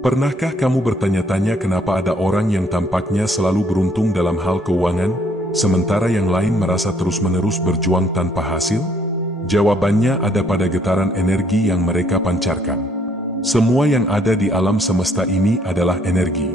Pernahkah kamu bertanya-tanya kenapa ada orang yang tampaknya selalu beruntung dalam hal keuangan, sementara yang lain merasa terus-menerus berjuang tanpa hasil? Jawabannya ada pada getaran energi yang mereka pancarkan. Semua yang ada di alam semesta ini adalah energi.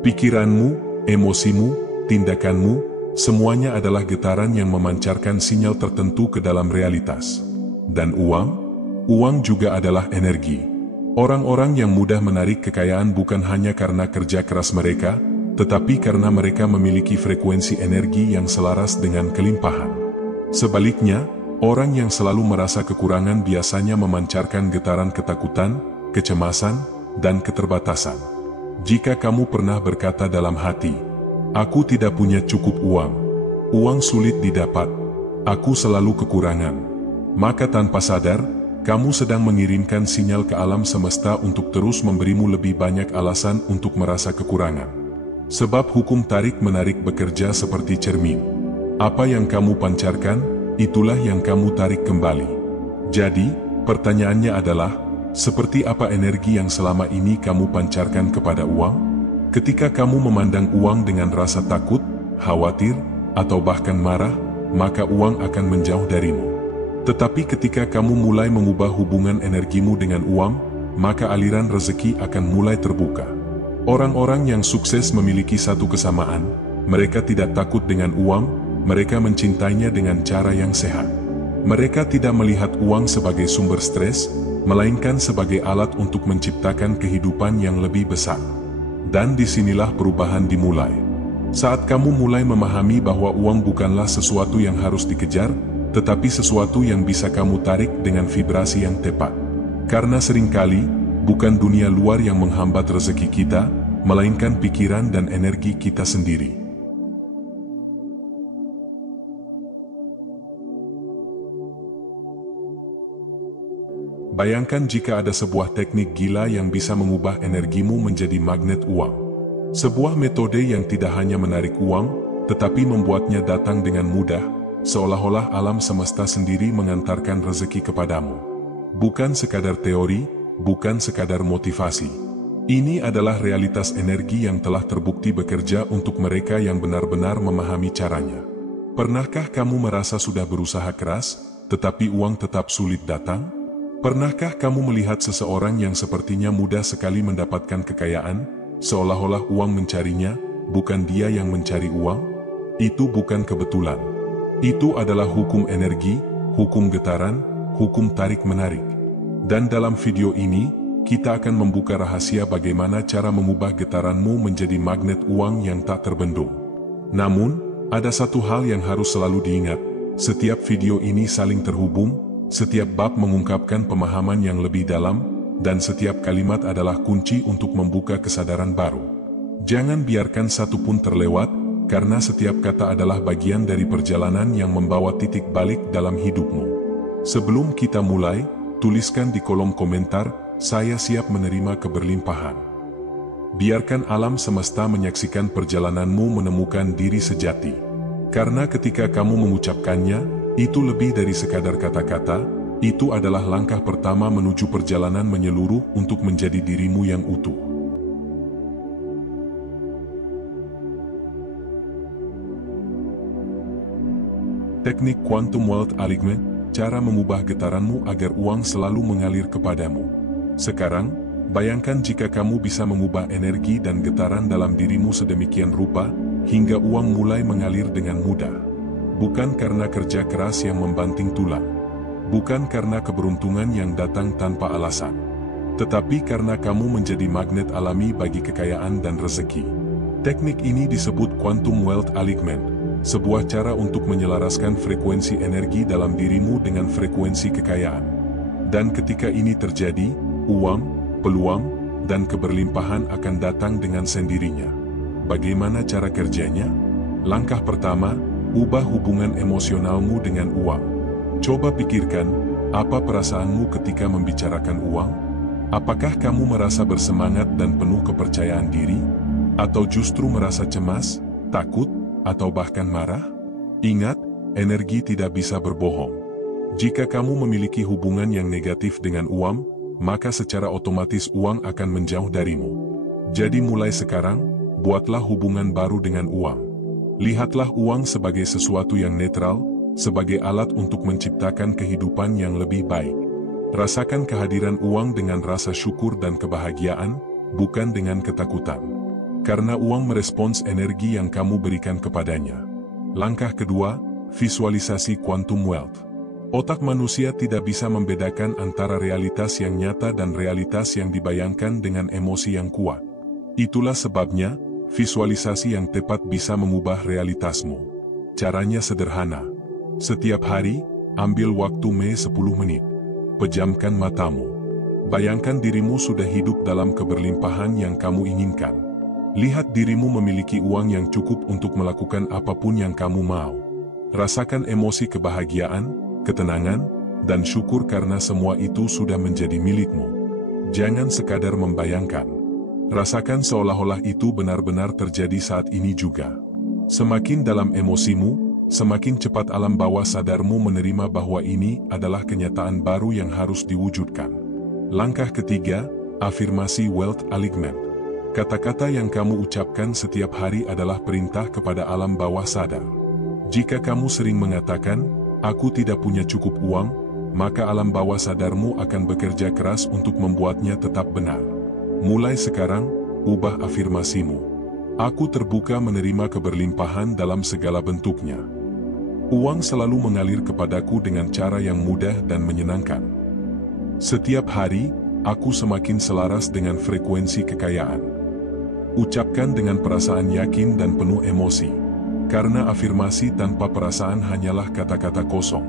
Pikiranmu, emosimu, tindakanmu, semuanya adalah getaran yang memancarkan sinyal tertentu ke dalam realitas. Dan uang juga adalah energi. Orang-orang yang mudah menarik kekayaan bukan hanya karena kerja keras mereka, tetapi karena mereka memiliki frekuensi energi yang selaras dengan kelimpahan. Sebaliknya, orang yang selalu merasa kekurangan biasanya memancarkan getaran ketakutan, kecemasan, dan keterbatasan. Jika kamu pernah berkata dalam hati, "Aku tidak punya cukup uang sulit didapat, aku selalu kekurangan," maka tanpa sadar, kamu sedang mengirimkan sinyal ke alam semesta untuk terus memberimu lebih banyak alasan untuk merasa kekurangan. Sebab hukum tarik-menarik bekerja seperti cermin. Apa yang kamu pancarkan, itulah yang kamu tarik kembali. Jadi, pertanyaannya adalah, seperti apa energi yang selama ini kamu pancarkan kepada uang? Ketika kamu memandang uang dengan rasa takut, khawatir, atau bahkan marah, maka uang akan menjauh darimu. Tetapi ketika kamu mulai mengubah hubungan energimu dengan uang, maka aliran rezeki akan mulai terbuka. Orang-orang yang sukses memiliki satu kesamaan, mereka tidak takut dengan uang, mereka mencintainya dengan cara yang sehat. Mereka tidak melihat uang sebagai sumber stres, melainkan sebagai alat untuk menciptakan kehidupan yang lebih besar. Dan disinilah perubahan dimulai. Saat kamu mulai memahami bahwa uang bukanlah sesuatu yang harus dikejar, tetapi sesuatu yang bisa kamu tarik dengan vibrasi yang tepat. Karena seringkali, bukan dunia luar yang menghambat rezeki kita, melainkan pikiran dan energi kita sendiri. Bayangkan jika ada sebuah teknik gila yang bisa mengubah energimu menjadi magnet uang. Sebuah metode yang tidak hanya menarik uang, tetapi membuatnya datang dengan mudah, seolah-olah alam semesta sendiri mengantarkan rezeki kepadamu. Bukan sekadar teori, bukan sekadar motivasi. Ini adalah realitas energi yang telah terbukti bekerja untuk mereka yang benar-benar memahami caranya. Pernahkah kamu merasa sudah berusaha keras, tetapi uang tetap sulit datang? Pernahkah kamu melihat seseorang yang sepertinya mudah sekali mendapatkan kekayaan, seolah-olah uang mencarinya, bukan dia yang mencari uang? Itu bukan kebetulan. Itu adalah hukum energi, hukum getaran, hukum tarik-menarik. Dan dalam video ini, kita akan membuka rahasia bagaimana cara mengubah getaranmu menjadi magnet uang yang tak terbendung. Namun, ada satu hal yang harus selalu diingat, setiap video ini saling terhubung, setiap bab mengungkapkan pemahaman yang lebih dalam, dan setiap kalimat adalah kunci untuk membuka kesadaran baru. Jangan biarkan satu pun terlewat, karena setiap kata adalah bagian dari perjalanan yang membawa titik balik dalam hidupmu. Sebelum kita mulai, tuliskan di kolom komentar, "Saya siap menerima keberlimpahan." Biarkan alam semesta menyaksikan perjalananmu menemukan diri sejati. Karena ketika kamu mengucapkannya, itu lebih dari sekadar kata-kata, itu adalah langkah pertama menuju perjalanan menyeluruh untuk menjadi dirimu yang utuh. Teknik Quantum Wealth Alignment, cara mengubah getaranmu agar uang selalu mengalir kepadamu. Sekarang, bayangkan jika kamu bisa mengubah energi dan getaran dalam dirimu sedemikian rupa, hingga uang mulai mengalir dengan mudah. Bukan karena kerja keras yang membanting tulang. Bukan karena keberuntungan yang datang tanpa alasan. Tetapi karena kamu menjadi magnet alami bagi kekayaan dan rezeki. Teknik ini disebut Quantum Wealth Alignment. Sebuah cara untuk menyelaraskan frekuensi energi dalam dirimu dengan frekuensi kekayaan. Dan ketika ini terjadi, uang, peluang, dan keberlimpahan akan datang dengan sendirinya. Bagaimana cara kerjanya? Langkah pertama, ubah hubungan emosionalmu dengan uang. Coba pikirkan, apa perasaanmu ketika membicarakan uang? Apakah kamu merasa bersemangat dan penuh kepercayaan diri? Atau justru merasa cemas, takut, atau bahkan marah? Ingat, energi tidak bisa berbohong. Jika kamu memiliki hubungan yang negatif dengan uang, maka secara otomatis uang akan menjauh darimu. Jadi mulai sekarang, buatlah hubungan baru dengan uang. Lihatlah uang sebagai sesuatu yang netral, sebagai alat untuk menciptakan kehidupan yang lebih baik. Rasakan kehadiran uang dengan rasa syukur dan kebahagiaan, bukan dengan ketakutan. Karena uang merespons energi yang kamu berikan kepadanya. Langkah kedua, visualisasi quantum wealth. Otak manusia tidak bisa membedakan antara realitas yang nyata dan realitas yang dibayangkan dengan emosi yang kuat. Itulah sebabnya, visualisasi yang tepat bisa mengubah realitasmu. Caranya sederhana. Setiap hari, ambil waktu 10 menit. Pejamkan matamu. Bayangkan dirimu sudah hidup dalam keberlimpahan yang kamu inginkan. Lihat dirimu memiliki uang yang cukup untuk melakukan apapun yang kamu mau. Rasakan emosi kebahagiaan, ketenangan, dan syukur karena semua itu sudah menjadi milikmu. Jangan sekadar membayangkan. Rasakan seolah-olah itu benar-benar terjadi saat ini juga. Semakin dalam emosimu, semakin cepat alam bawah sadarmu menerima bahwa ini adalah kenyataan baru yang harus diwujudkan. Langkah ketiga, afirmasi wealth alignment. Kata-kata yang kamu ucapkan setiap hari adalah perintah kepada alam bawah sadar. Jika kamu sering mengatakan, "Aku tidak punya cukup uang," maka alam bawah sadarmu akan bekerja keras untuk membuatnya tetap benar. Mulai sekarang, ubah afirmasimu. "Aku terbuka menerima keberlimpahan dalam segala bentuknya. Uang selalu mengalir kepadaku dengan cara yang mudah dan menyenangkan. Setiap hari, aku semakin selaras dengan frekuensi kekayaan." Ucapkan dengan perasaan yakin dan penuh emosi. Karena afirmasi tanpa perasaan hanyalah kata-kata kosong.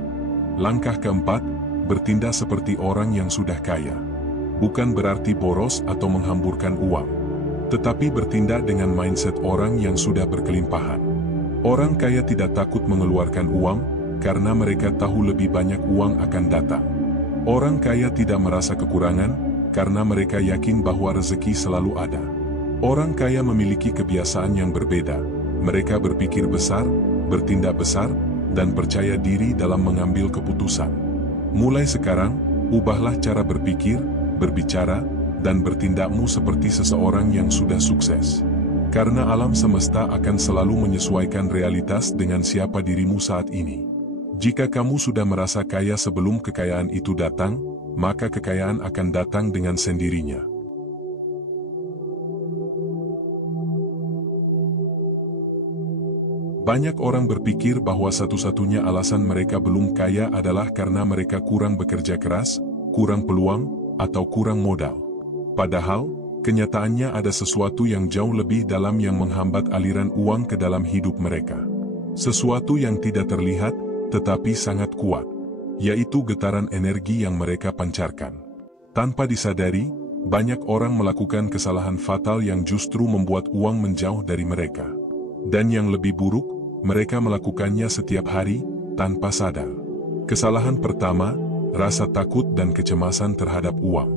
Langkah keempat, bertindak seperti orang yang sudah kaya. Bukan berarti boros atau menghamburkan uang. Tetapi bertindak dengan mindset orang yang sudah berkelimpahan. Orang kaya tidak takut mengeluarkan uang, karena mereka tahu lebih banyak uang akan datang. Orang kaya tidak merasa kekurangan, karena mereka yakin bahwa rezeki selalu ada. Orang kaya memiliki kebiasaan yang berbeda. Mereka berpikir besar, bertindak besar, dan percaya diri dalam mengambil keputusan. Mulai sekarang, ubahlah cara berpikir, berbicara, dan bertindakmu seperti seseorang yang sudah sukses. Karena alam semesta akan selalu menyesuaikan realitas dengan siapa dirimu saat ini. Jika kamu sudah merasa kaya sebelum kekayaan itu datang, maka kekayaan akan datang dengan sendirinya. Banyak orang berpikir bahwa satu-satunya alasan mereka belum kaya adalah karena mereka kurang bekerja keras, kurang peluang, atau kurang modal. Padahal, kenyataannya ada sesuatu yang jauh lebih dalam yang menghambat aliran uang ke dalam hidup mereka. Sesuatu yang tidak terlihat, tetapi sangat kuat, yaitu getaran energi yang mereka pancarkan. Tanpa disadari, banyak orang melakukan kesalahan fatal yang justru membuat uang menjauh dari mereka. Dan yang lebih buruk, mereka melakukannya setiap hari, tanpa sadar. Kesalahan pertama, rasa takut dan kecemasan terhadap uang.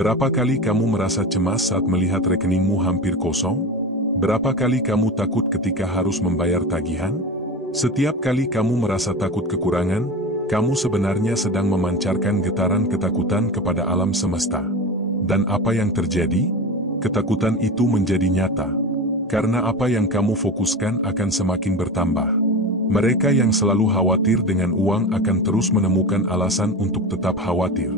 Berapa kali kamu merasa cemas saat melihat rekeningmu hampir kosong? Berapa kali kamu takut ketika harus membayar tagihan? Setiap kali kamu merasa takut kekurangan, kamu sebenarnya sedang memancarkan getaran ketakutan kepada alam semesta. Dan apa yang terjadi? Ketakutan itu menjadi nyata. Karena apa yang kamu fokuskan akan semakin bertambah. Mereka yang selalu khawatir dengan uang akan terus menemukan alasan untuk tetap khawatir.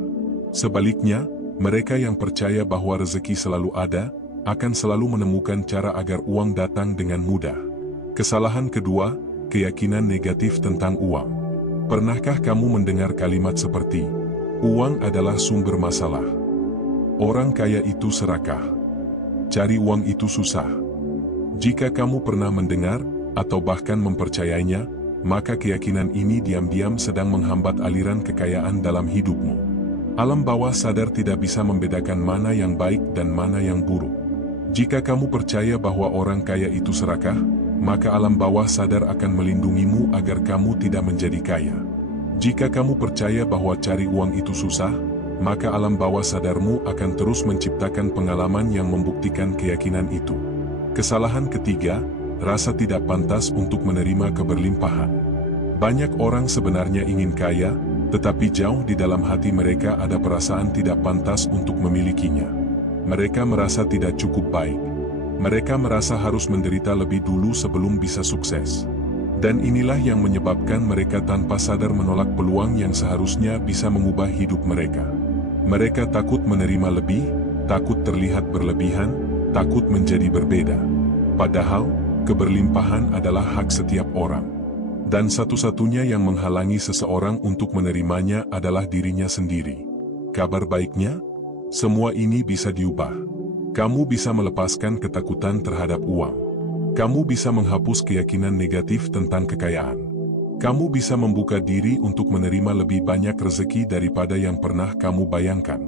Sebaliknya, mereka yang percaya bahwa rezeki selalu ada, akan selalu menemukan cara agar uang datang dengan mudah. Kesalahan kedua, keyakinan negatif tentang uang. Pernahkah kamu mendengar kalimat seperti, "Uang adalah sumber masalah. Orang kaya itu serakah. Cari uang itu susah." Jika kamu pernah mendengar, atau bahkan mempercayainya, maka keyakinan ini diam-diam sedang menghambat aliran kekayaan dalam hidupmu. Alam bawah sadar tidak bisa membedakan mana yang baik dan mana yang buruk. Jika kamu percaya bahwa orang kaya itu serakah, maka alam bawah sadar akan melindungimu agar kamu tidak menjadi kaya. Jika kamu percaya bahwa cari uang itu susah, maka alam bawah sadarmu akan terus menciptakan pengalaman yang membuktikan keyakinan itu. Kesalahan ketiga, rasa tidak pantas untuk menerima keberlimpahan. Banyak orang sebenarnya ingin kaya, Tetapi jauh di dalam hati mereka ada perasaan tidak pantas untuk memilikinya. Mereka merasa tidak cukup baik. Mereka merasa harus menderita lebih dulu sebelum bisa sukses. Dan inilah yang menyebabkan mereka tanpa sadar menolak peluang yang seharusnya bisa mengubah hidup mereka. Mereka takut menerima lebih, takut terlihat berlebihan, takut menjadi berbeda. Padahal, keberlimpahan adalah hak setiap orang. Dan satu-satunya yang menghalangi seseorang untuk menerimanya adalah dirinya sendiri. Kabar baiknya, semua ini bisa diubah. Kamu bisa melepaskan ketakutan terhadap uang. Kamu bisa menghapus keyakinan negatif tentang kekayaan. Kamu bisa membuka diri untuk menerima lebih banyak rezeki daripada yang pernah kamu bayangkan.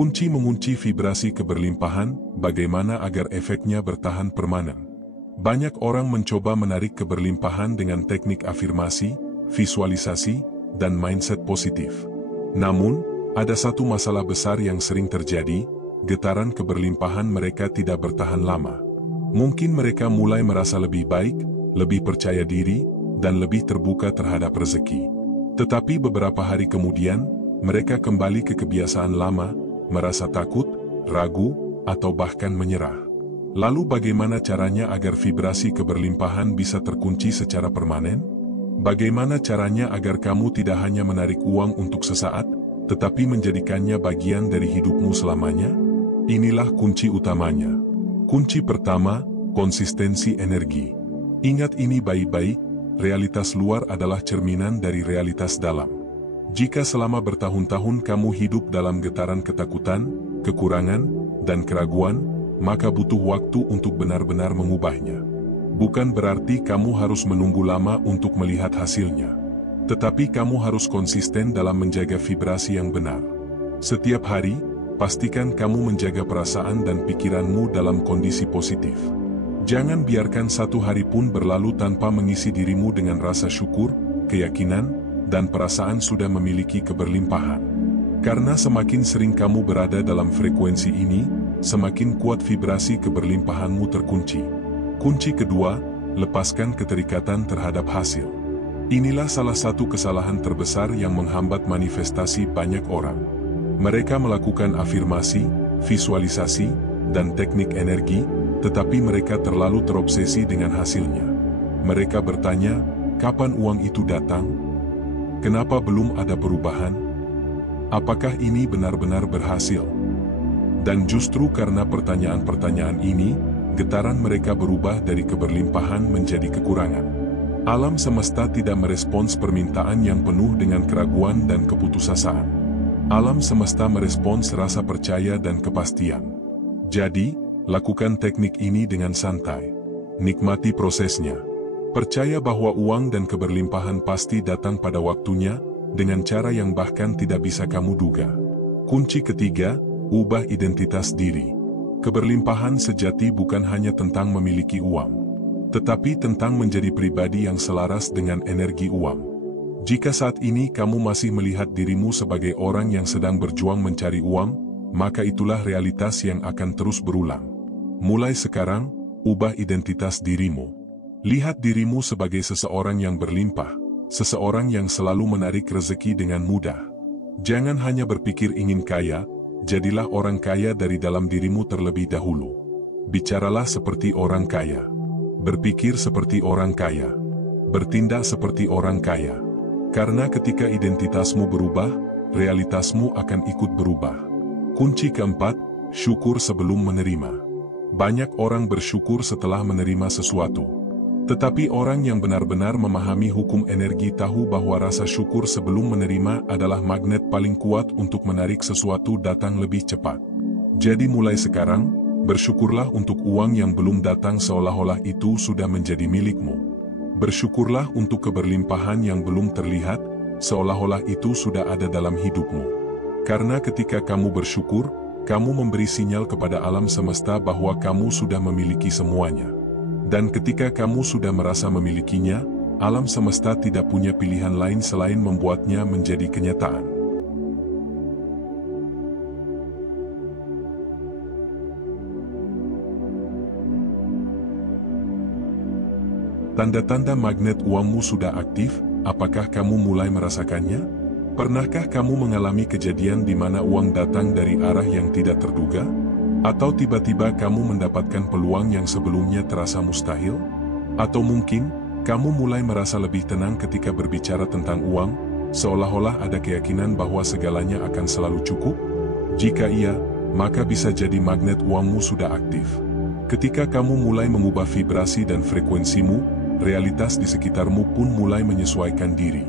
Kunci mengunci vibrasi keberlimpahan, bagaimana agar efeknya bertahan permanen. Banyak orang mencoba menarik keberlimpahan dengan teknik afirmasi, visualisasi, dan mindset positif. Namun, ada satu masalah besar yang sering terjadi, getaran keberlimpahan mereka tidak bertahan lama. Mungkin mereka mulai merasa lebih baik, lebih percaya diri, dan lebih terbuka terhadap rezeki. Tetapi beberapa hari kemudian, mereka kembali ke kebiasaan lama, merasa takut, ragu, atau bahkan menyerah. Lalu bagaimana caranya agar vibrasi keberlimpahan bisa terkunci secara permanen? Bagaimana caranya agar kamu tidak hanya menarik uang untuk sesaat, tetapi menjadikannya bagian dari hidupmu selamanya? Inilah kunci utamanya. Kunci pertama, konsistensi energi. Ingat ini baik-baik, realitas luar adalah cerminan dari realitas dalam. Jika selama bertahun-tahun kamu hidup dalam getaran ketakutan, kekurangan, dan keraguan, maka butuh waktu untuk benar-benar mengubahnya. Bukan berarti kamu harus menunggu lama untuk melihat hasilnya. Tetapi kamu harus konsisten dalam menjaga vibrasi yang benar. Setiap hari, pastikan kamu menjaga perasaan dan pikiranmu dalam kondisi positif. Jangan biarkan satu hari pun berlalu tanpa mengisi dirimu dengan rasa syukur, keyakinan, dan perasaan sudah memiliki keberlimpahan. Karena semakin sering kamu berada dalam frekuensi ini, semakin kuat vibrasi keberlimpahanmu terkunci. Kunci kedua, lepaskan keterikatan terhadap hasil. Inilah salah satu kesalahan terbesar yang menghambat manifestasi banyak orang. Mereka melakukan afirmasi, visualisasi, dan teknik energi, tetapi mereka terlalu terobsesi dengan hasilnya. Mereka bertanya, kapan uang itu datang? Kenapa belum ada perubahan? Apakah ini benar-benar berhasil? Dan justru karena pertanyaan-pertanyaan ini, getaran mereka berubah dari keberlimpahan menjadi kekurangan. Alam semesta tidak merespons permintaan yang penuh dengan keraguan dan keputusasaan. Alam semesta merespons rasa percaya dan kepastian. Jadi, lakukan teknik ini dengan santai. Nikmati prosesnya. Percaya bahwa uang dan keberlimpahan pasti datang pada waktunya, dengan cara yang bahkan tidak bisa kamu duga. Kunci ketiga, ubah identitas diri. Keberlimpahan sejati bukan hanya tentang memiliki uang, tetapi tentang menjadi pribadi yang selaras dengan energi uang. Jika saat ini kamu masih melihat dirimu sebagai orang yang sedang berjuang mencari uang, maka itulah realitas yang akan terus berulang. Mulai sekarang, ubah identitas dirimu. Lihat dirimu sebagai seseorang yang berlimpah, seseorang yang selalu menarik rezeki dengan mudah. Jangan hanya berpikir ingin kaya, jadilah orang kaya dari dalam dirimu terlebih dahulu. Bicaralah seperti orang kaya. Berpikir seperti orang kaya. Bertindak seperti orang kaya. Karena ketika identitasmu berubah, realitasmu akan ikut berubah. Kunci keempat, syukur sebelum menerima. Banyak orang bersyukur setelah menerima sesuatu. Tetapi orang yang benar-benar memahami hukum energi tahu bahwa rasa syukur sebelum menerima adalah magnet paling kuat untuk menarik sesuatu datang lebih cepat. Jadi mulai sekarang, bersyukurlah untuk uang yang belum datang seolah-olah itu sudah menjadi milikmu. Bersyukurlah untuk keberlimpahan yang belum terlihat, seolah-olah itu sudah ada dalam hidupmu. Karena ketika kamu bersyukur, kamu memberi sinyal kepada alam semesta bahwa kamu sudah memiliki semuanya. Dan ketika kamu sudah merasa memilikinya, alam semesta tidak punya pilihan lain selain membuatnya menjadi kenyataan. Tanda-tanda magnet uangmu sudah aktif, apakah kamu mulai merasakannya? Pernahkah kamu mengalami kejadian di mana uang datang dari arah yang tidak terduga? Atau tiba-tiba kamu mendapatkan peluang yang sebelumnya terasa mustahil? Atau mungkin, kamu mulai merasa lebih tenang ketika berbicara tentang uang, seolah-olah ada keyakinan bahwa segalanya akan selalu cukup? Jika iya, maka bisa jadi magnet uangmu sudah aktif. Ketika kamu mulai mengubah vibrasi dan frekuensimu, realitas di sekitarmu pun mulai menyesuaikan diri.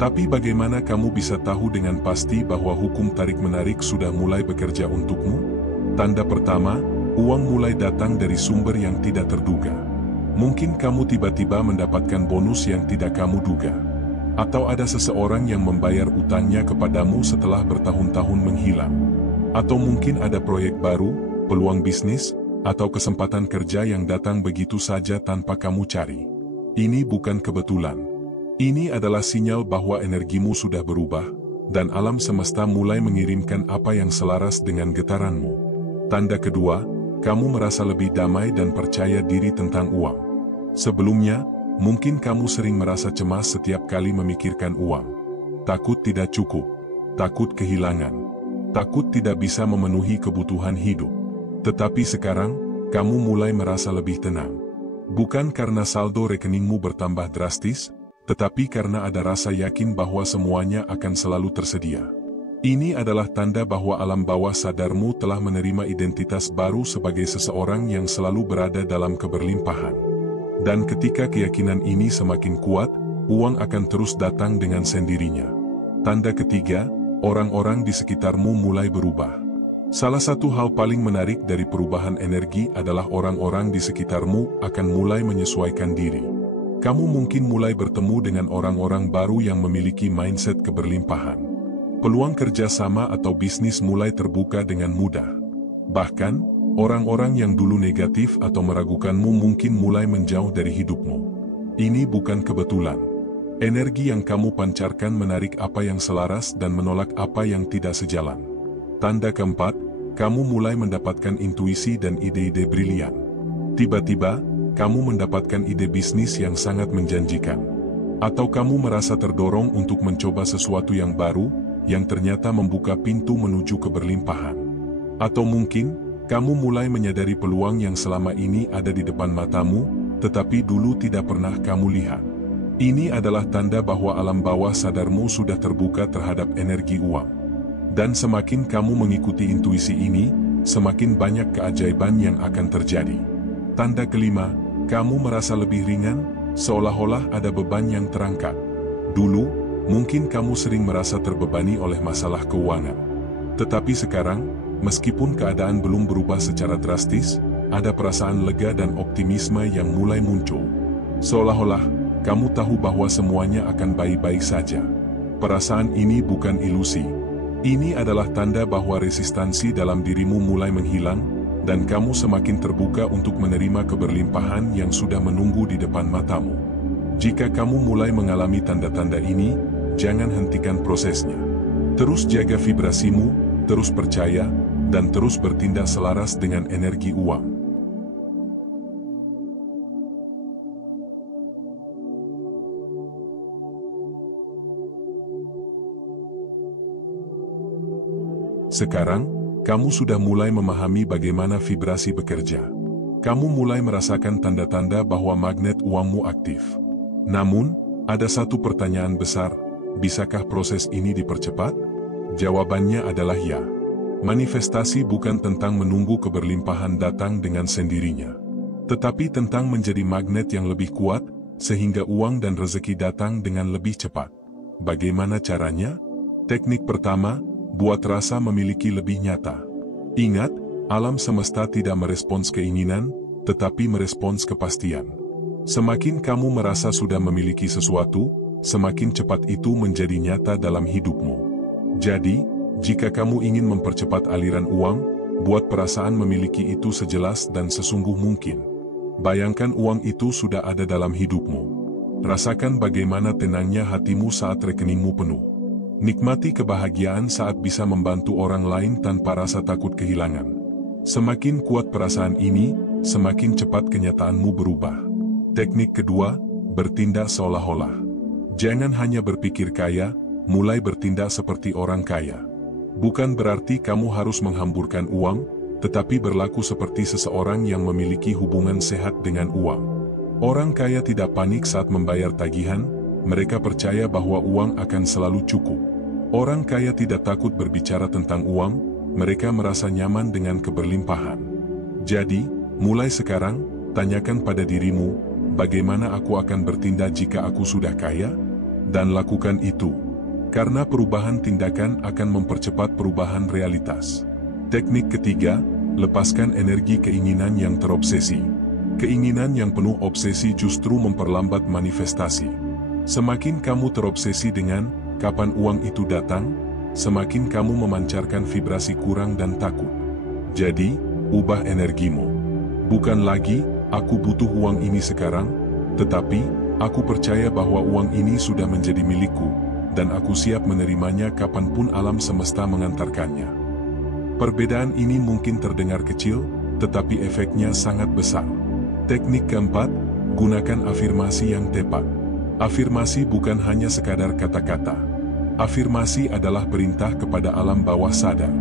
Tapi bagaimana kamu bisa tahu dengan pasti bahwa hukum tarik-menarik sudah mulai bekerja untukmu? Tanda pertama, uang mulai datang dari sumber yang tidak terduga. Mungkin kamu tiba-tiba mendapatkan bonus yang tidak kamu duga. Atau ada seseorang yang membayar utangnya kepadamu setelah bertahun-tahun menghilang. Atau mungkin ada proyek baru, peluang bisnis, atau kesempatan kerja yang datang begitu saja tanpa kamu cari. Ini bukan kebetulan. Ini adalah sinyal bahwa energimu sudah berubah, dan alam semesta mulai mengirimkan apa yang selaras dengan getaranmu. Tanda kedua, kamu merasa lebih damai dan percaya diri tentang uang. Sebelumnya, mungkin kamu sering merasa cemas setiap kali memikirkan uang. Takut tidak cukup, takut kehilangan, takut tidak bisa memenuhi kebutuhan hidup. Tetapi sekarang, kamu mulai merasa lebih tenang. Bukan karena saldo rekeningmu bertambah drastis, tetapi karena ada rasa yakin bahwa semuanya akan selalu tersedia. Ini adalah tanda bahwa alam bawah sadarmu telah menerima identitas baru sebagai seseorang yang selalu berada dalam keberlimpahan. Dan ketika keyakinan ini semakin kuat, uang akan terus datang dengan sendirinya. Tanda ketiga, orang-orang di sekitarmu mulai berubah. Salah satu hal paling menarik dari perubahan energi adalah orang-orang di sekitarmu akan mulai menyesuaikan diri. Kamu mungkin mulai bertemu dengan orang-orang baru yang memiliki mindset keberlimpahan. Peluang kerjasama atau bisnis mulai terbuka dengan mudah. Bahkan, orang-orang yang dulu negatif atau meragukanmu mungkin mulai menjauh dari hidupmu. Ini bukan kebetulan. Energi yang kamu pancarkan menarik apa yang selaras dan menolak apa yang tidak sejalan. Tanda keempat, kamu mulai mendapatkan intuisi dan ide-ide brilian. Tiba-tiba, kamu mendapatkan ide bisnis yang sangat menjanjikan. Atau kamu merasa terdorong untuk mencoba sesuatu yang baru, yang ternyata membuka pintu menuju keberlimpahan. Atau mungkin, kamu mulai menyadari peluang yang selama ini ada di depan matamu, tetapi dulu tidak pernah kamu lihat. Ini adalah tanda bahwa alam bawah sadarmu sudah terbuka terhadap energi uang. Dan semakin kamu mengikuti intuisi ini, semakin banyak keajaiban yang akan terjadi. Tanda kelima, kamu merasa lebih ringan, seolah-olah ada beban yang terangkat. Dulu, mungkin kamu sering merasa terbebani oleh masalah keuangan. Tetapi sekarang, meskipun keadaan belum berubah secara drastis, ada perasaan lega dan optimisme yang mulai muncul. Seolah-olah, kamu tahu bahwa semuanya akan baik-baik saja. Perasaan ini bukan ilusi. Ini adalah tanda bahwa resistansi dalam dirimu mulai menghilang, dan kamu semakin terbuka untuk menerima keberlimpahan yang sudah menunggu di depan matamu. Jika kamu mulai mengalami tanda-tanda ini, jangan hentikan prosesnya. Terus jaga vibrasimu, terus percaya, dan terus bertindak selaras dengan energi uang. Sekarang, kamu sudah mulai memahami bagaimana vibrasi bekerja. Kamu mulai merasakan tanda-tanda bahwa magnet uangmu aktif. Namun, ada satu pertanyaan besar, bisakah proses ini dipercepat? Jawabannya adalah ya. Manifestasi bukan tentang menunggu keberlimpahan datang dengan sendirinya, tetapi tentang menjadi magnet yang lebih kuat, sehingga uang dan rezeki datang dengan lebih cepat. Bagaimana caranya? Teknik pertama, buat rasa memiliki lebih nyata. Ingat, alam semesta tidak merespons keinginan, tetapi merespons kepastian. Semakin kamu merasa sudah memiliki sesuatu, semakin cepat itu menjadi nyata dalam hidupmu. Jadi, jika kamu ingin mempercepat aliran uang, buat perasaan memiliki itu sejelas dan sesungguh mungkin. Bayangkan uang itu sudah ada dalam hidupmu. Rasakan bagaimana tenangnya hatimu saat rekeningmu penuh. Nikmati kebahagiaan saat bisa membantu orang lain tanpa rasa takut kehilangan. Semakin kuat perasaan ini, semakin cepat kenyataanmu berubah. Teknik kedua, bertindak seolah-olah. Jangan hanya berpikir kaya, mulai bertindak seperti orang kaya. Bukan berarti kamu harus menghamburkan uang, tetapi berlaku seperti seseorang yang memiliki hubungan sehat dengan uang. Orang kaya tidak panik saat membayar tagihan, mereka percaya bahwa uang akan selalu cukup. Orang kaya tidak takut berbicara tentang uang, mereka merasa nyaman dengan keberlimpahan. Jadi, mulai sekarang, tanyakan pada dirimu, bagaimana aku akan bertindak jika aku sudah kaya? Dan lakukan itu. Karena perubahan tindakan akan mempercepat perubahan realitas. Teknik ketiga, lepaskan energi keinginan yang terobsesi. Keinginan yang penuh obsesi justru memperlambat manifestasi. Semakin kamu terobsesi dengan kapan uang itu datang, semakin kamu memancarkan vibrasi kurang dan takut. Jadi, ubah energimu. Bukan lagi, aku butuh uang ini sekarang, tetapi, aku percaya bahwa uang ini sudah menjadi milikku, dan aku siap menerimanya kapanpun alam semesta mengantarkannya. Perbedaan ini mungkin terdengar kecil, tetapi efeknya sangat besar. Teknik keempat, gunakan afirmasi yang tepat. Afirmasi bukan hanya sekadar kata-kata. Afirmasi adalah perintah kepada alam bawah sadar.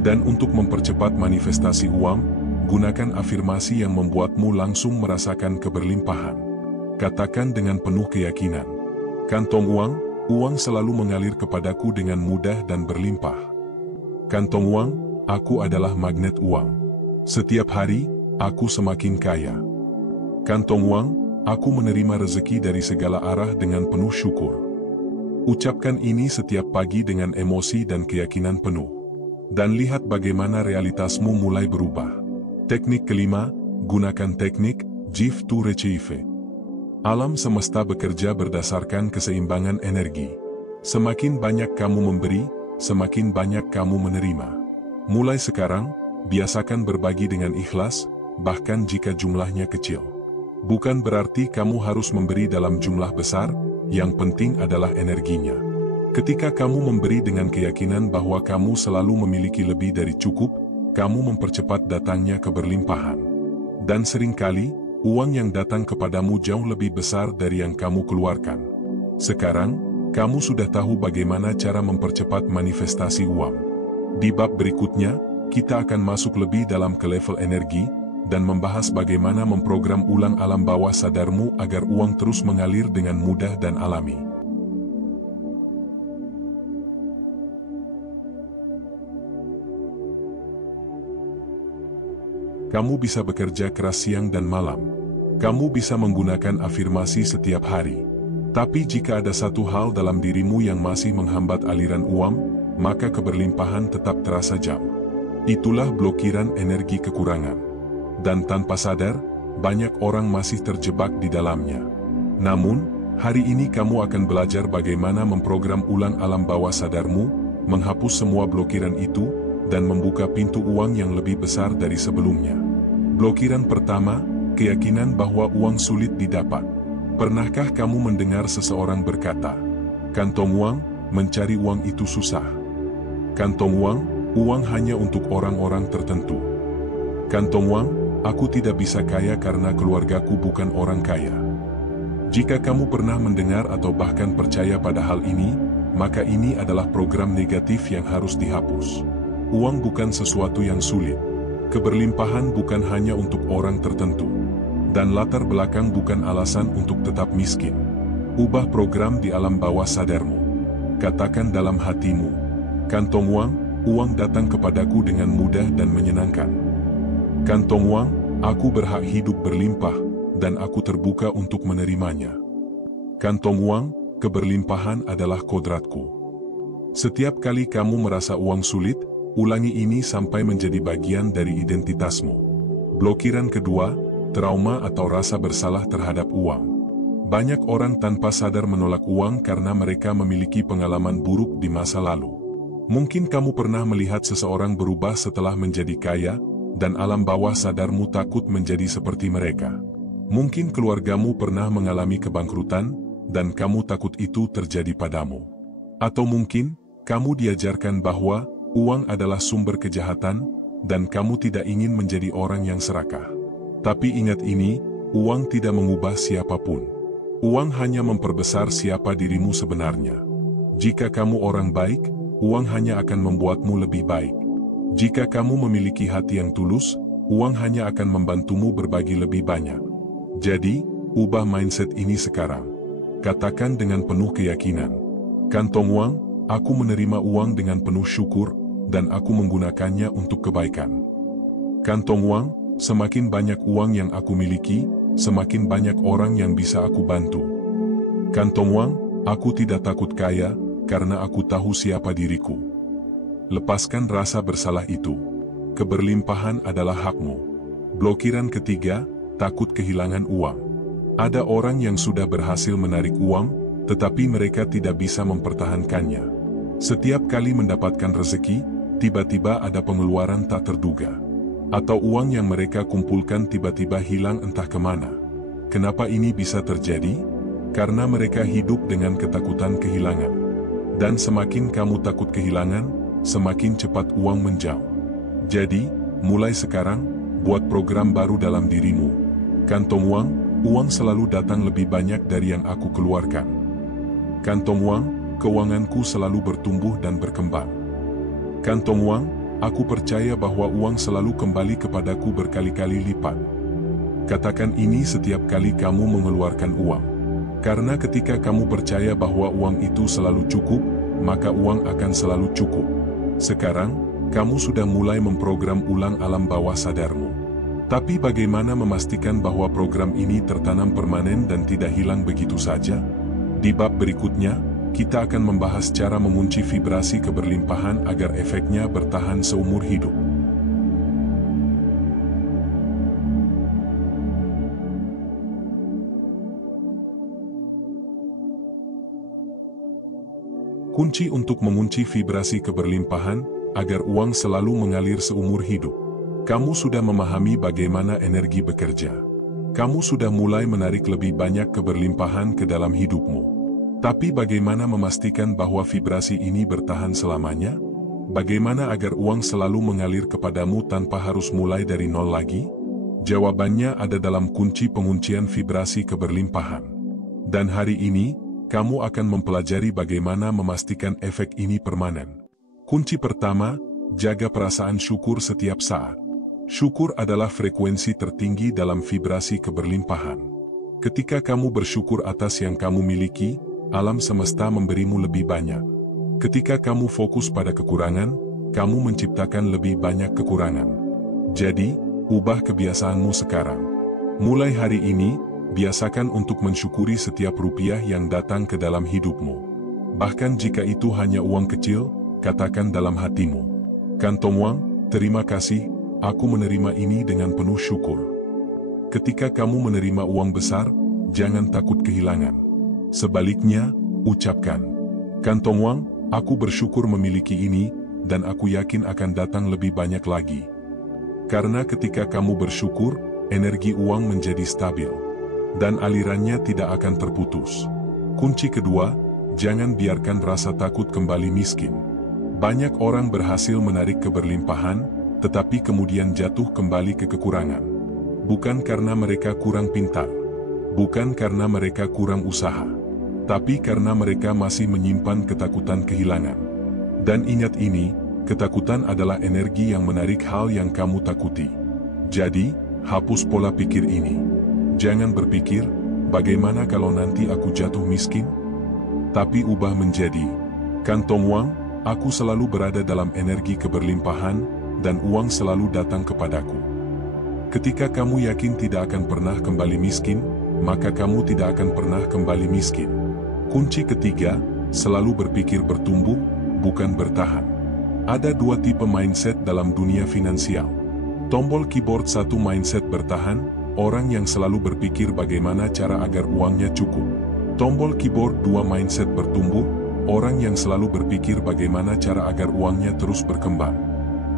Dan untuk mempercepat manifestasi uang, gunakan afirmasi yang membuatmu langsung merasakan keberlimpahan. Katakan dengan penuh keyakinan, kantong uang selalu mengalir kepadaku dengan mudah dan berlimpah. Kantong uang, aku adalah magnet uang. Setiap hari, aku semakin kaya. Kantong uang, aku menerima rezeki dari segala arah dengan penuh syukur. Ucapkan ini setiap pagi dengan emosi dan keyakinan penuh. Dan lihat bagaimana realitasmu mulai berubah. Teknik kelima, gunakan teknik Give to Receive. Alam semesta bekerja berdasarkan keseimbangan energi. Semakin banyak kamu memberi, semakin banyak kamu menerima. Mulai sekarang, biasakan berbagi dengan ikhlas, bahkan jika jumlahnya kecil. Bukan berarti kamu harus memberi dalam jumlah besar, yang penting adalah energinya. Ketika kamu memberi dengan keyakinan bahwa kamu selalu memiliki lebih dari cukup, kamu mempercepat datangnya keberlimpahan. Dan seringkali, uang yang datang kepadamu jauh lebih besar dari yang kamu keluarkan. Sekarang, kamu sudah tahu bagaimana cara mempercepat manifestasi uang. Di bab berikutnya, kita akan masuk lebih dalam ke level energi, dan membahas bagaimana memprogram ulang alam bawah sadarmu agar uang terus mengalir dengan mudah dan alami. Kamu bisa bekerja keras siang dan malam. Kamu bisa menggunakan afirmasi setiap hari. Tapi jika ada satu hal dalam dirimu yang masih menghambat aliran uang, maka keberlimpahan tetap terasa jauh. Itulah blokiran energi kekurangan. Dan tanpa sadar, banyak orang masih terjebak di dalamnya. Namun, hari ini kamu akan belajar bagaimana memprogram ulang alam bawah sadarmu, menghapus semua blokiran itu, dan membuka pintu uang yang lebih besar dari sebelumnya. Blokiran pertama, keyakinan bahwa uang sulit didapat. Pernahkah kamu mendengar seseorang berkata, kantong uang, mencari uang itu susah. Kantong uang hanya untuk orang-orang tertentu. Kantong uang, aku tidak bisa kaya karena keluargaku bukan orang kaya. Jika kamu pernah mendengar atau bahkan percaya pada hal ini, maka ini adalah program negatif yang harus dihapus. Uang bukan sesuatu yang sulit. Keberlimpahan bukan hanya untuk orang tertentu. Dan latar belakang bukan alasan untuk tetap miskin. Ubah program di alam bawah sadarmu. Katakan dalam hatimu, kantong uang datang kepadaku dengan mudah dan menyenangkan. Kantong uang, aku berhak hidup berlimpah, dan aku terbuka untuk menerimanya. Kantong uang, keberlimpahan adalah kodratku. Setiap kali kamu merasa uang sulit, ulangi ini sampai menjadi bagian dari identitasmu. Blokiran kedua, trauma atau rasa bersalah terhadap uang. Banyak orang tanpa sadar menolak uang karena mereka memiliki pengalaman buruk di masa lalu. Mungkin kamu pernah melihat seseorang berubah setelah menjadi kaya, dan alam bawah sadarmu takut menjadi seperti mereka. Mungkin keluargamu pernah mengalami kebangkrutan, dan kamu takut itu terjadi padamu. Atau mungkin, kamu diajarkan bahwa uang adalah sumber kejahatan, dan kamu tidak ingin menjadi orang yang serakah. Tapi ingat ini, uang tidak mengubah siapapun. Uang hanya memperbesar siapa dirimu sebenarnya. Jika kamu orang baik, uang hanya akan membuatmu lebih baik. Jika kamu memiliki hati yang tulus, uang hanya akan membantumu berbagi lebih banyak. Jadi, ubah mindset ini sekarang. Katakan dengan penuh keyakinan, "Kantong uang, aku menerima uang dengan penuh syukur, dan aku menggunakannya untuk kebaikan." Kantong uang, semakin banyak uang yang aku miliki, semakin banyak orang yang bisa aku bantu. Kantong uang, aku tidak takut kaya, karena aku tahu siapa diriku. Lepaskan rasa bersalah itu. Keberlimpahan adalah hakmu. Blokiran ketiga, takut kehilangan uang. Ada orang yang sudah berhasil menarik uang, tetapi mereka tidak bisa mempertahankannya. Setiap kali mendapatkan rezeki, tiba-tiba ada pengeluaran tak terduga. Atau uang yang mereka kumpulkan tiba-tiba hilang entah kemana. Kenapa ini bisa terjadi? Karena mereka hidup dengan ketakutan kehilangan. Dan semakin kamu takut kehilangan, semakin cepat uang menjauh. Jadi, mulai sekarang, buat program baru dalam dirimu. Kantong uang, uang selalu datang lebih banyak dari yang aku keluarkan. Kantong uang, keuanganku selalu bertumbuh dan berkembang. Kantong uang, aku percaya bahwa uang selalu kembali kepadaku berkali-kali lipat. Katakan ini setiap kali kamu mengeluarkan uang. Karena ketika kamu percaya bahwa uang itu selalu cukup, maka uang akan selalu cukup. Sekarang, kamu sudah mulai memprogram ulang alam bawah sadarmu. Tapi bagaimana memastikan bahwa program ini tertanam permanen dan tidak hilang begitu saja? Di bab berikutnya, kita akan membahas cara mengunci vibrasi keberlimpahan agar efeknya bertahan seumur hidup. Kunci untuk mengunci vibrasi keberlimpahan agar uang selalu mengalir seumur hidup. Kamu sudah memahami bagaimana energi bekerja. Kamu sudah mulai menarik lebih banyak keberlimpahan ke dalam hidupmu. Tapi bagaimana memastikan bahwa vibrasi ini bertahan selamanya? Bagaimana agar uang selalu mengalir kepadamu tanpa harus mulai dari nol lagi? Jawabannya ada dalam kunci penguncian vibrasi keberlimpahan. Dan hari ini, kamu akan mempelajari bagaimana memastikan efek ini permanen. Kunci pertama, jaga perasaan syukur setiap saat. Syukur adalah frekuensi tertinggi dalam vibrasi keberlimpahan. Ketika kamu bersyukur atas yang kamu miliki, alam semesta memberimu lebih banyak. Ketika kamu fokus pada kekurangan, kamu menciptakan lebih banyak kekurangan. Jadi, ubah kebiasaanmu sekarang. Mulai hari ini, biasakan untuk mensyukuri setiap rupiah yang datang ke dalam hidupmu. Bahkan jika itu hanya uang kecil, katakan dalam hatimu, "Kantong uang, terima kasih, aku menerima ini dengan penuh syukur." Ketika kamu menerima uang besar, jangan takut kehilangan. Sebaliknya, ucapkan, "Kantong uang, aku bersyukur memiliki ini, dan aku yakin akan datang lebih banyak lagi." Karena ketika kamu bersyukur, energi uang menjadi stabil, dan alirannya tidak akan terputus. Kunci kedua, jangan biarkan rasa takut kembali miskin. Banyak orang berhasil menarik keberlimpahan, tetapi kemudian jatuh kembali ke kekurangan. Bukan karena mereka kurang pintar, bukan karena mereka kurang usaha, tapi karena mereka masih menyimpan ketakutan kehilangan. Dan ingat ini, ketakutan adalah energi yang menarik hal yang kamu takuti. Jadi, hapus pola pikir ini. Jangan berpikir, bagaimana kalau nanti aku jatuh miskin? Tapi ubah menjadi, "Kantong uang, aku selalu berada dalam energi keberlimpahan, dan uang selalu datang kepadaku." Ketika kamu yakin tidak akan pernah kembali miskin, maka kamu tidak akan pernah kembali miskin. Kunci ketiga, selalu berpikir bertumbuh, bukan bertahan. Ada dua tipe mindset dalam dunia finansial. Tombol keyboard 1 mindset bertahan, orang yang selalu berpikir bagaimana cara agar uangnya cukup. Tombol keyboard 2 mindset bertumbuh, orang yang selalu berpikir bagaimana cara agar uangnya terus berkembang.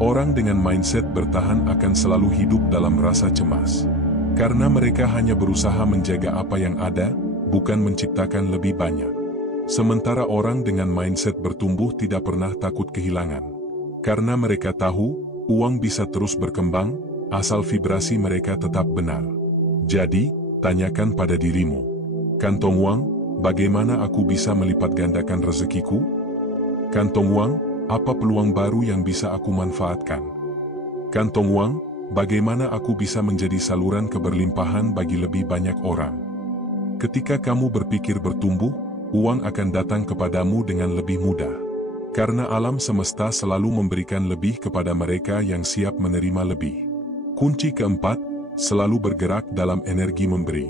Orang dengan mindset bertahan akan selalu hidup dalam rasa cemas. Karena mereka hanya berusaha menjaga apa yang ada, bukan menciptakan lebih banyak. Sementara orang dengan mindset bertumbuh tidak pernah takut kehilangan. Karena mereka tahu, uang bisa terus berkembang, asal vibrasi mereka tetap benar. Jadi, tanyakan pada dirimu, Kantong uang, bagaimana aku bisa melipat gandakan rezekiku? Kantong uang, apa peluang baru yang bisa aku manfaatkan? Kantong uang, bagaimana aku bisa menjadi saluran keberlimpahan bagi lebih banyak orang? Ketika kamu berpikir bertumbuh, uang akan datang kepadamu dengan lebih mudah. Karena alam semesta selalu memberikan lebih kepada mereka yang siap menerima lebih. Kunci keempat, selalu bergerak dalam energi memberi.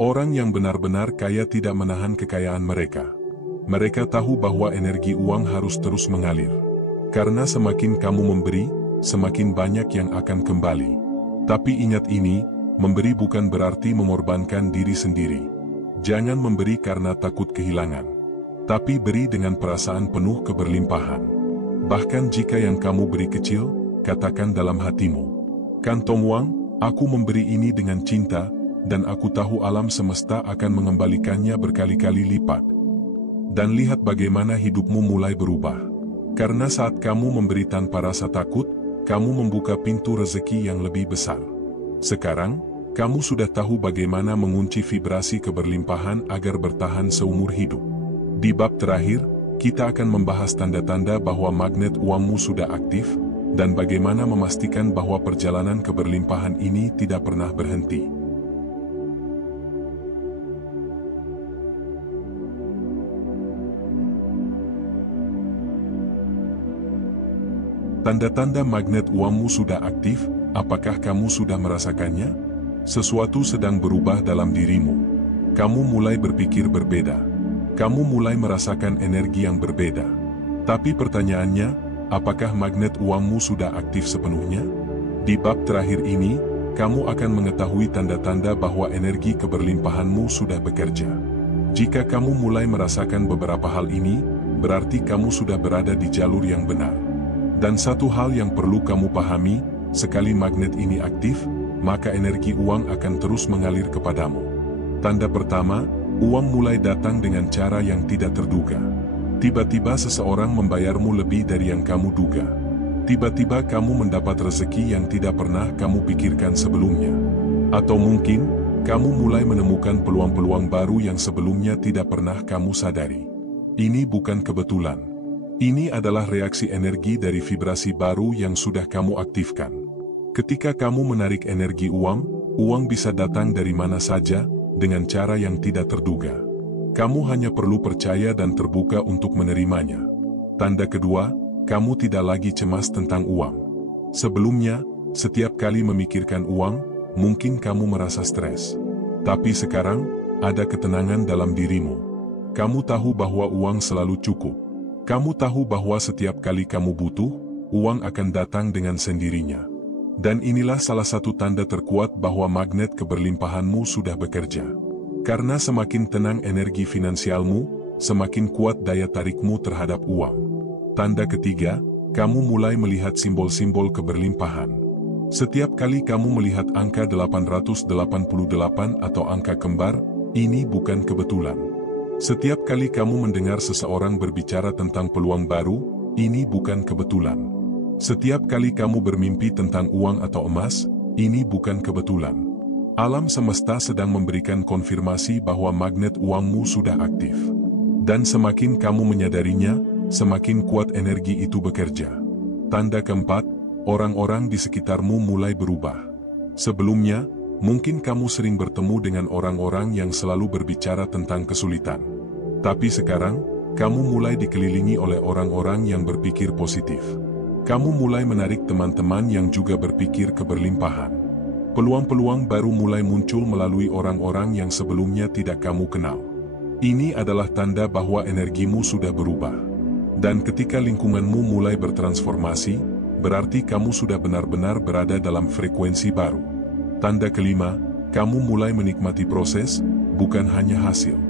Orang yang benar-benar kaya tidak menahan kekayaan mereka. Mereka tahu bahwa energi uang harus terus mengalir. Karena semakin kamu memberi, semakin banyak yang akan kembali. Tapi ingat ini, memberi bukan berarti mengorbankan diri sendiri. Jangan memberi karena takut kehilangan. Tapi beri dengan perasaan penuh keberlimpahan. Bahkan jika yang kamu beri kecil, katakan dalam hatimu, kantong uang, aku memberi ini dengan cinta, dan aku tahu alam semesta akan mengembalikannya berkali-kali lipat. Dan lihat bagaimana hidupmu mulai berubah. Karena saat kamu memberi tanpa rasa takut, kamu membuka pintu rezeki yang lebih besar. Sekarang, kamu sudah tahu bagaimana mengunci vibrasi keberlimpahan agar bertahan seumur hidup. Di bab terakhir, kita akan membahas tanda-tanda bahwa magnet uangmu sudah aktif, dan bagaimana memastikan bahwa perjalanan keberlimpahan ini tidak pernah berhenti. Tanda-tanda magnet uangmu sudah aktif, apakah kamu sudah merasakannya? Sesuatu sedang berubah dalam dirimu. Kamu mulai berpikir berbeda. Kamu mulai merasakan energi yang berbeda. Tapi pertanyaannya, apakah magnet uangmu sudah aktif sepenuhnya? Di bab terakhir ini, kamu akan mengetahui tanda-tanda bahwa energi keberlimpahanmu sudah bekerja. Jika kamu mulai merasakan beberapa hal ini, berarti kamu sudah berada di jalur yang benar. Dan satu hal yang perlu kamu pahami, sekali magnet ini aktif, maka energi uang akan terus mengalir kepadamu. Tanda pertama, uang mulai datang dengan cara yang tidak terduga. Tiba-tiba seseorang membayarmu lebih dari yang kamu duga. Tiba-tiba kamu mendapat rezeki yang tidak pernah kamu pikirkan sebelumnya. Atau mungkin, kamu mulai menemukan peluang-peluang baru yang sebelumnya tidak pernah kamu sadari. Ini bukan kebetulan. Ini adalah reaksi energi dari vibrasi baru yang sudah kamu aktifkan. Ketika kamu menarik energi uang, uang bisa datang dari mana saja, dengan cara yang tidak terduga. Kamu hanya perlu percaya dan terbuka untuk menerimanya. Tanda kedua, kamu tidak lagi cemas tentang uang. Sebelumnya, setiap kali memikirkan uang, mungkin kamu merasa stres. Tapi sekarang, ada ketenangan dalam dirimu. Kamu tahu bahwa uang selalu cukup. Kamu tahu bahwa setiap kali kamu butuh, uang akan datang dengan sendirinya. Dan inilah salah satu tanda terkuat bahwa magnet keberlimpahanmu sudah bekerja. Karena semakin tenang energi finansialmu, semakin kuat daya tarikmu terhadap uang. Tanda ketiga, kamu mulai melihat simbol-simbol keberlimpahan. Setiap kali kamu melihat angka 888 atau angka kembar, ini bukan kebetulan. Setiap kali kamu mendengar seseorang berbicara tentang peluang baru, ini bukan kebetulan. Setiap kali kamu bermimpi tentang uang atau emas, ini bukan kebetulan. Alam semesta sedang memberikan konfirmasi bahwa magnet uangmu sudah aktif. Dan semakin kamu menyadarinya, semakin kuat energi itu bekerja. Tanda keempat, orang-orang di sekitarmu mulai berubah. Sebelumnya, mungkin kamu sering bertemu dengan orang-orang yang selalu berbicara tentang kesulitan. Tapi sekarang, kamu mulai dikelilingi oleh orang-orang yang berpikir positif. Kamu mulai menarik teman-teman yang juga berpikir keberlimpahan. Peluang-peluang baru mulai muncul melalui orang-orang yang sebelumnya tidak kamu kenal. Ini adalah tanda bahwa energimu sudah berubah. Dan ketika lingkunganmu mulai bertransformasi, berarti kamu sudah benar-benar berada dalam frekuensi baru. Tanda kelima, kamu mulai menikmati proses, bukan hanya hasil.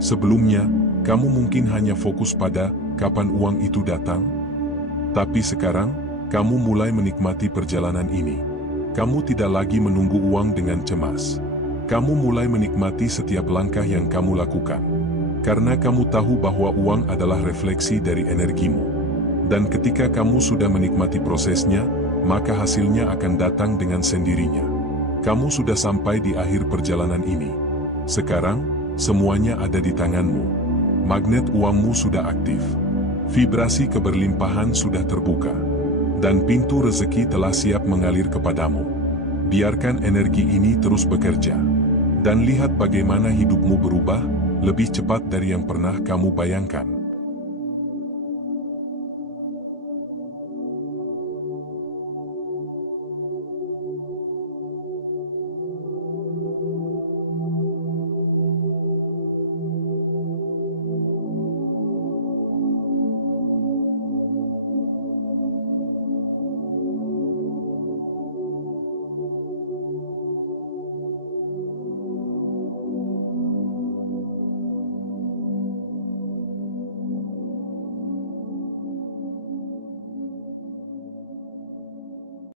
Sebelumnya, kamu mungkin hanya fokus pada kapan uang itu datang. Tapi sekarang, kamu mulai menikmati perjalanan ini. Kamu tidak lagi menunggu uang dengan cemas. Kamu mulai menikmati setiap langkah yang kamu lakukan. Karena kamu tahu bahwa uang adalah refleksi dari energimu. Dan ketika kamu sudah menikmati prosesnya, maka hasilnya akan datang dengan sendirinya. Kamu sudah sampai di akhir perjalanan ini. Sekarang, Semuanya ada di tanganmu. Magnet uangmu sudah aktif. Vibrasi keberlimpahan sudah terbuka. Dan pintu rezeki telah siap mengalir kepadamu. Biarkan energi ini terus bekerja. Dan lihat bagaimana hidupmu berubah, lebih cepat dari yang pernah kamu bayangkan.